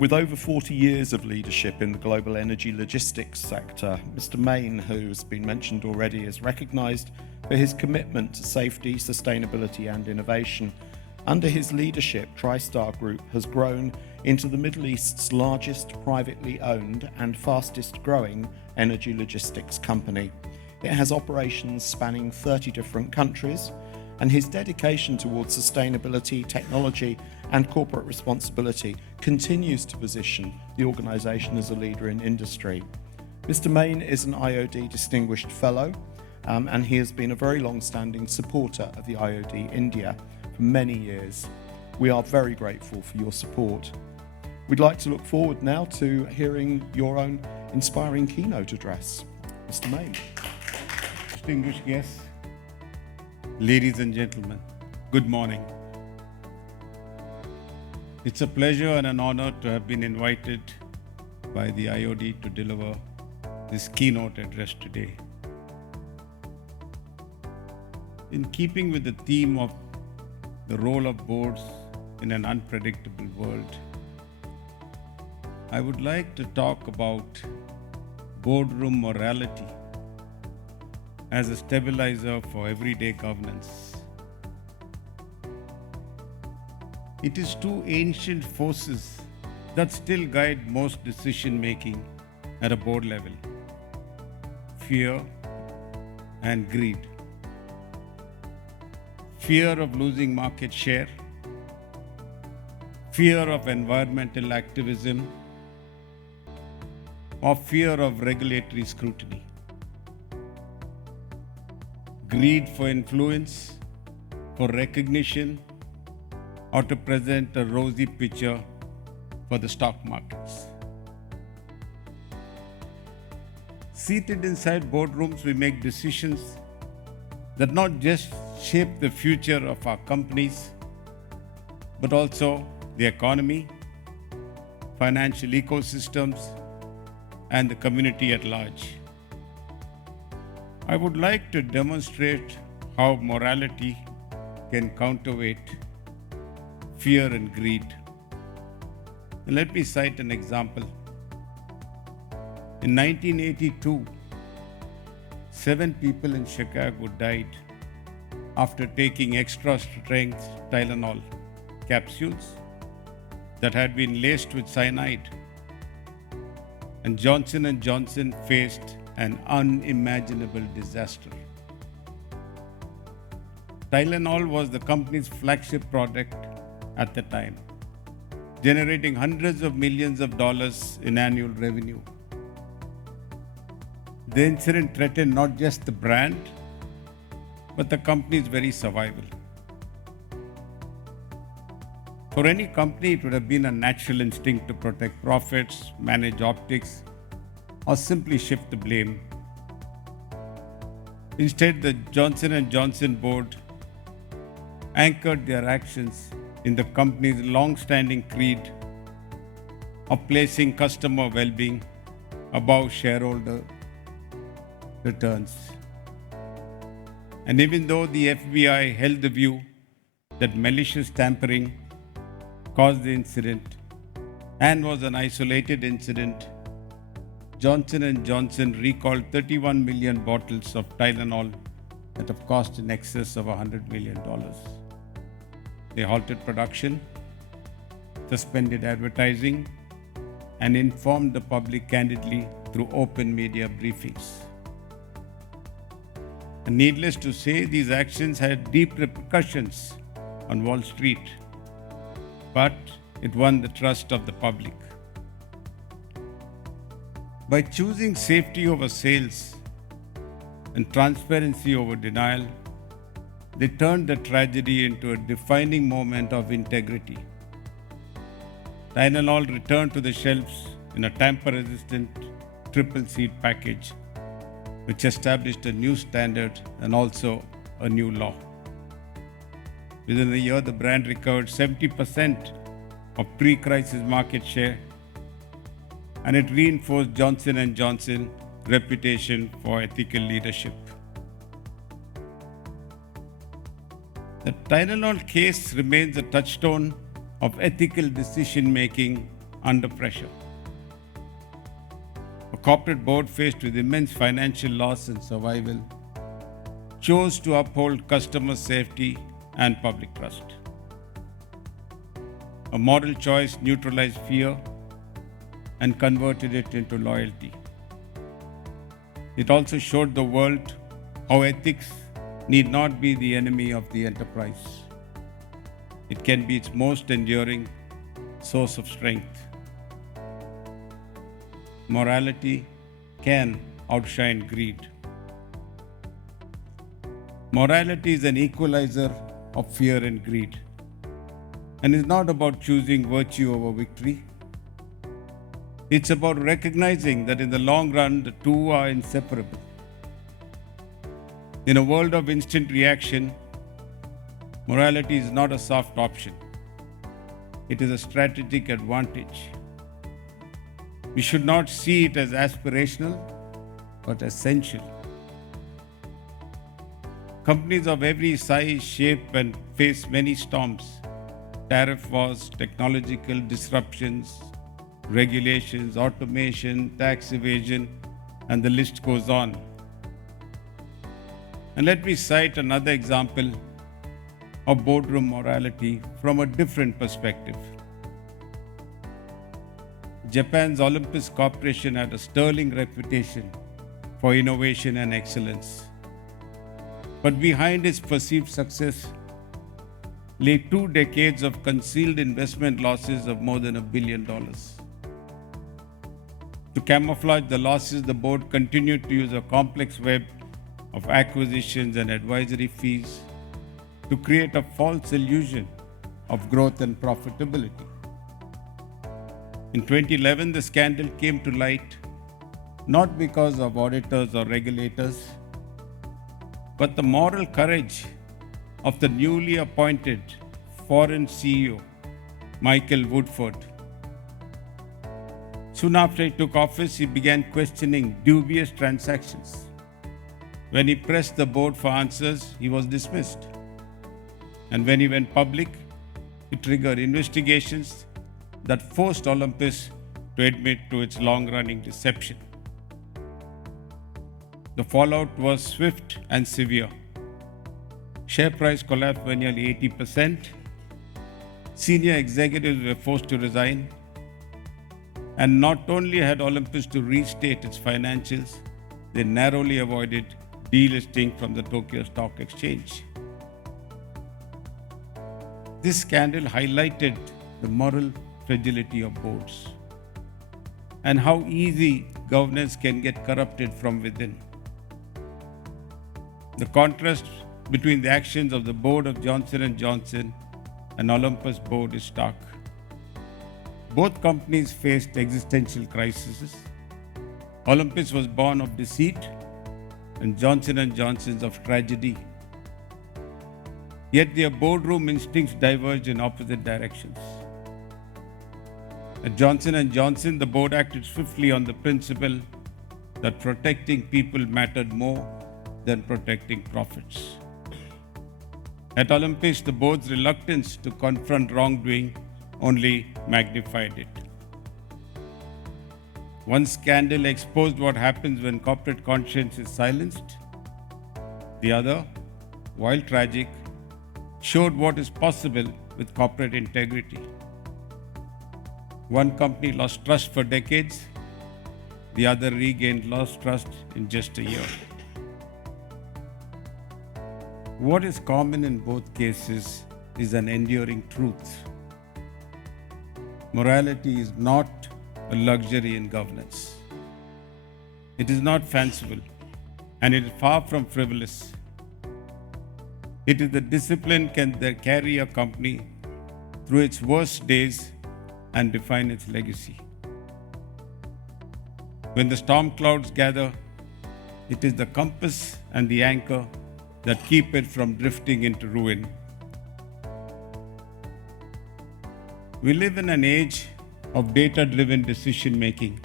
With over 40 years of leadership in the global energy logistics sector, Mr. Mayne, who has been mentioned already, is recognised for his commitment to safety, sustainability and innovation. Under his leadership, Tristar Group has grown into the Middle East's largest privately owned and fastest growing energy logistics company. It has operations spanning 30 different countries, and his dedication towards sustainability, technology and corporate responsibility continues to position the organisation as a leader in industry. Mr. Mayne is an IOD Distinguished Fellow, and he has been a very long-standing supporter of the IOD India for many years. We are very grateful for your support. We'd like to look forward now to hearing your own inspiring keynote address. Mr. Mayne. Distinguished guests, ladies and gentlemen, good morning. It's a pleasure and an honor to have been invited by the IOD to deliver this keynote address today. In keeping with the theme of the role of boards in an unpredictable world, I would like to talk about boardroom morality as a stabilizer for everyday governance. It is two ancient forces that still guide most decision-making at a board level: fear and greed. Fear of losing market share, fear of environmental activism, or fear of regulatory scrutiny. Greed for influence, for recognition, or to present a rosy picture for the stock markets. Seated inside boardrooms, we make decisions that not just shape the future of our companies, but also the economy, financial ecosystems, and the community at large. I would like to demonstrate how morality can counterweight fear and greed. And let me cite an example. In 1982, 7 people in Chicago died after taking extra-strength Tylenol capsules that had been laced with cyanide. And Johnson & Johnson faced an unimaginable disaster. Tylenol was the company's flagship product at the time, generating hundreds of millions of dollars in annual revenue. The incident threatened not just the brand, but the company's very survival. For any company, it would have been a natural instinct to protect profits, manage optics, or simply shift the blame. Instead, the Johnson & Johnson board anchored their actions in the company's long-standing creed of placing customer well-being above shareholder returns. And even though the FBI held the view that malicious tampering caused the incident and was an isolated incident, Johnson & Johnson recalled 31 million bottles of Tylenol at a cost in excess of $100 million. They halted production, suspended advertising, and informed the public candidly through open media briefings. And needless to say, these actions had deep repercussions on Wall Street, but it won the trust of the public. By choosing safety over sales and transparency over denial, they turned the tragedy into a defining moment of integrity. Tylenol returned to the shelves in a tamper-resistant triple seed package, which established a new standard and also a new law. Within a year, the brand recovered 70% of pre-crisis market share, and it reinforced Johnson & Johnson's reputation for ethical leadership. The Tylenol case remains a touchstone of ethical decision-making under pressure. A corporate board faced with immense financial loss and survival chose to uphold customer safety and public trust. A moral choice neutralized fear and converted it into loyalty. It also showed the world how ethics need not be the enemy of the enterprise. It can be its most enduring source of strength. Morality can outshine greed. Morality is an equalizer of fear and greed, and is not about choosing virtue over victory. It's about recognizing that in the long run, the two are inseparable. In a world of instant reaction, morality is not a soft option. It is a strategic advantage. We should not see it as aspirational, but essential. Companies of every size, shape, and face many storms: tariff wars, technological disruptions, regulations, automation, tax evasion, and the list goes on. And let me cite another example of boardroom morality from a different perspective. Japan's Olympus Corporation had a sterling reputation for innovation and excellence. But behind its perceived success lay 2 decades of concealed investment losses of more than $1 billion. To camouflage the losses, the board continued to use a complex web of acquisitions and advisory fees to create a false illusion of growth and profitability. In 2011, the scandal came to light not because of auditors or regulators, but the moral courage of the newly appointed foreign CEO, Michael Woodford. Soon after he took office, he began questioning dubious transactions. When he pressed the board for answers, he was dismissed. And when he went public, it triggered investigations that forced Olympus to admit to its long-running deception. The fallout was swift and severe. Share price collapsed by nearly 80%. Senior executives were forced to resign. And not only had Olympus to restate its financials, they narrowly avoided delisting from the Tokyo Stock Exchange. This scandal highlighted the moral fragility of boards and how easy governance can get corrupted from within. The contrast between the actions of the board of Johnson & Johnson and Olympus board is stark. Both companies faced existential crises. Olympus was born of deceit and Johnson & Johnson's of tragedy. Yet their boardroom instincts diverged in opposite directions. At Johnson & Johnson, the board acted swiftly on the principle that protecting people mattered more than protecting profits. At Olympus, the board's reluctance to confront wrongdoing only magnified it. One scandal exposed what happens when corporate conscience is silenced. The other, while tragic, showed what is possible with corporate integrity. One company lost trust for decades, the other regained lost trust in just a year. What is common in both cases is an enduring truth. Morality is not a luxury in governance. It is not fanciful, and it is far from frivolous. It is the discipline that carry a company through its worst days and define its legacy. When the storm clouds gather, it is the compass and the anchor that keep it from drifting into ruin. We live in an age of data-driven decision-making.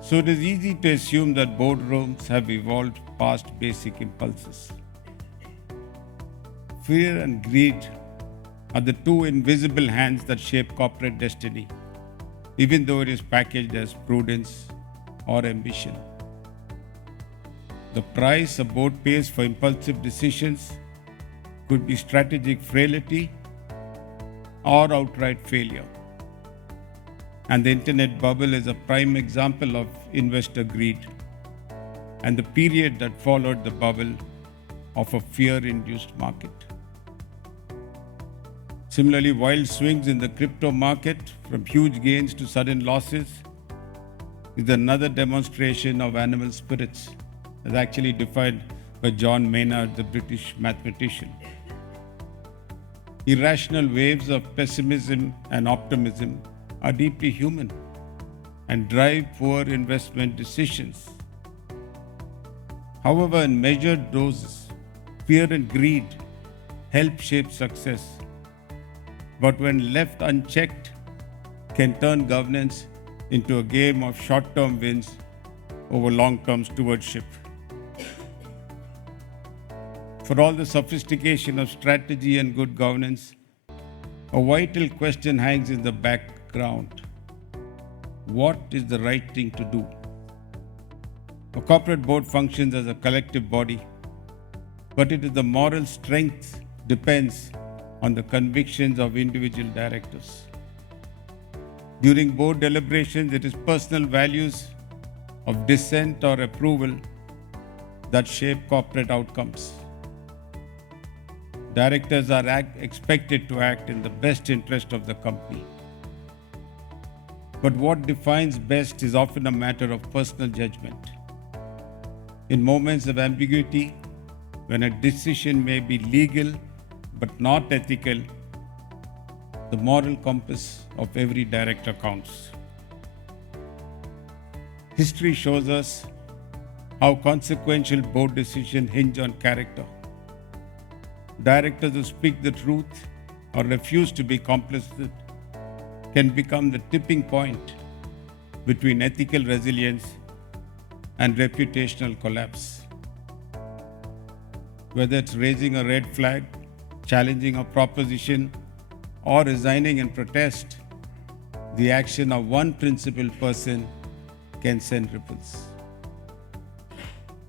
So it is easy to assume that boardrooms have evolved past basic impulses. Fear and greed are the two invisible hands that shape corporate destiny, even though it is packaged as prudence or ambition. The price a board pays for impulsive decisions could be strategic frailty or outright failure. And the internet bubble is a prime example of investor greed and the period that followed the bubble of a fear-induced market. Similarly, wild swings in the crypto market, from huge gains to sudden losses, is another demonstration of animal spirits, as actually defined by John Maynard, the British mathematician. Irrational waves of pessimism and optimism are deeply human and drive poor investment decisions. However, in measured doses, fear and greed help shape success, but when left unchecked, can turn governance into a game of short-term wins over long-term stewardship. For all the sophistication of strategy and good governance, a vital question hangs in the background. What is the right thing to do? A corporate board functions as a collective body, but it is the moral strength depends on the convictions of individual directors. During board deliberations, it is personal values of dissent or approval that shape corporate outcomes. Directors are expected to act in the best interest of the company. But what defines best is often a matter of personal judgment. In moments of ambiguity, when a decision may be legal but not ethical, the moral compass of every director counts. History shows us how consequential board decisions hinge on character. Directors who speak the truth or refuse to be complicit can become the tipping point between ethical resilience and reputational collapse. Whether it's raising a red flag, challenging a proposition, or resigning in protest, the action of one principled person can send ripples.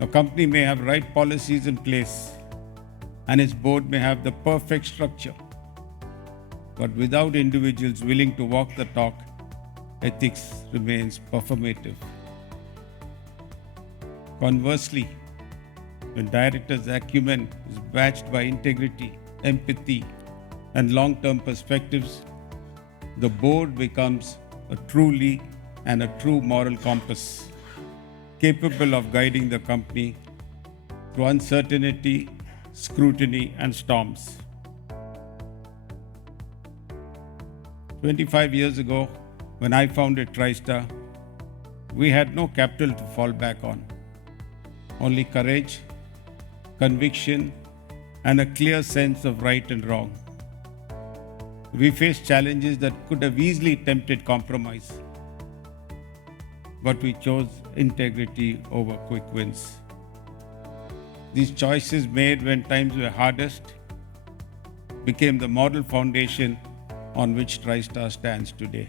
A company may have right policies in place, and its board may have the perfect structure. But without individuals willing to walk the talk, ethics remains performative. Conversely, when directors' acumen is matched by integrity, empathy, and long-term perspectives, the board becomes a true moral compass, capable of guiding the company through uncertainty, scrutiny, and storms. 25 years ago, when I founded Tristar, we had no capital to fall back on, only courage, conviction, and a clear sense of right and wrong. We faced challenges that could have easily tempted compromise, but we chose integrity over quick wins. These choices made when times were hardest became the model foundation on which Tristar stands today.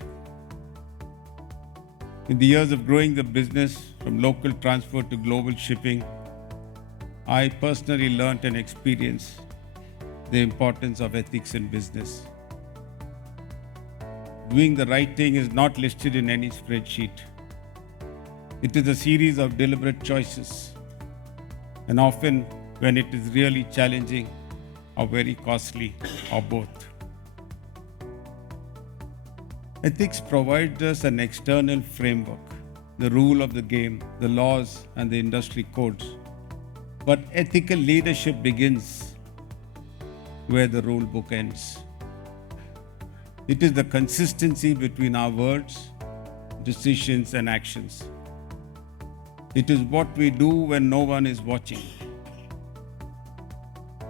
In the years of growing the business from local transport to global shipping, I personally learnt and experienced the importance of ethics in business. Doing the right thing is not listed in any spreadsheet. It is a series of deliberate choices, and often when it is really challenging or very costly, or both. Ethics provides us an external framework, the rule of the game, the laws, and the industry codes. But ethical leadership begins where the rule book ends. It is the consistency between our words, decisions, and actions. It is what we do when no one is watching.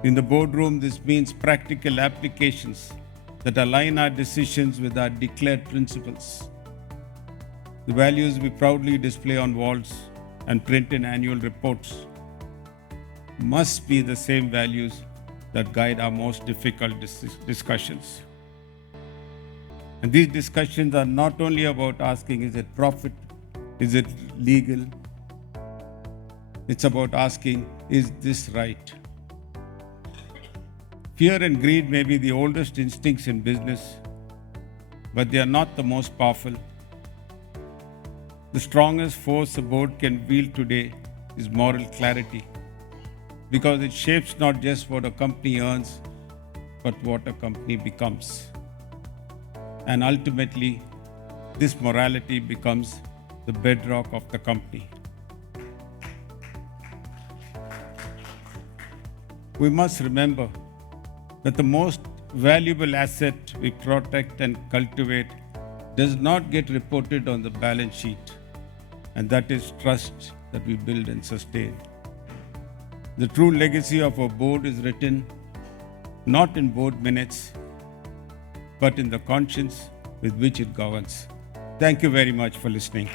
In the boardroom, this means practical applications that align our decisions with our declared principles. The values we proudly display on walls and print in annual reports must be the same values that guide our most difficult discussions. And these discussions are not only about asking, is it profit? Is it legal? It's about asking, is this right? Fear and greed may be the oldest instincts in business, but they are not the most powerful. The strongest force a board can wield today is moral clarity, because it shapes not just what a company earns, but what a company becomes. And ultimately, this morality becomes the bedrock of the company. We must remember that the most valuable asset we protect and cultivate does not get reported on the balance sheet, and that is trust that we build and sustain. The true legacy of our board is written not in board minutes, but in the conscience with which it governs. Thank you very much for listening.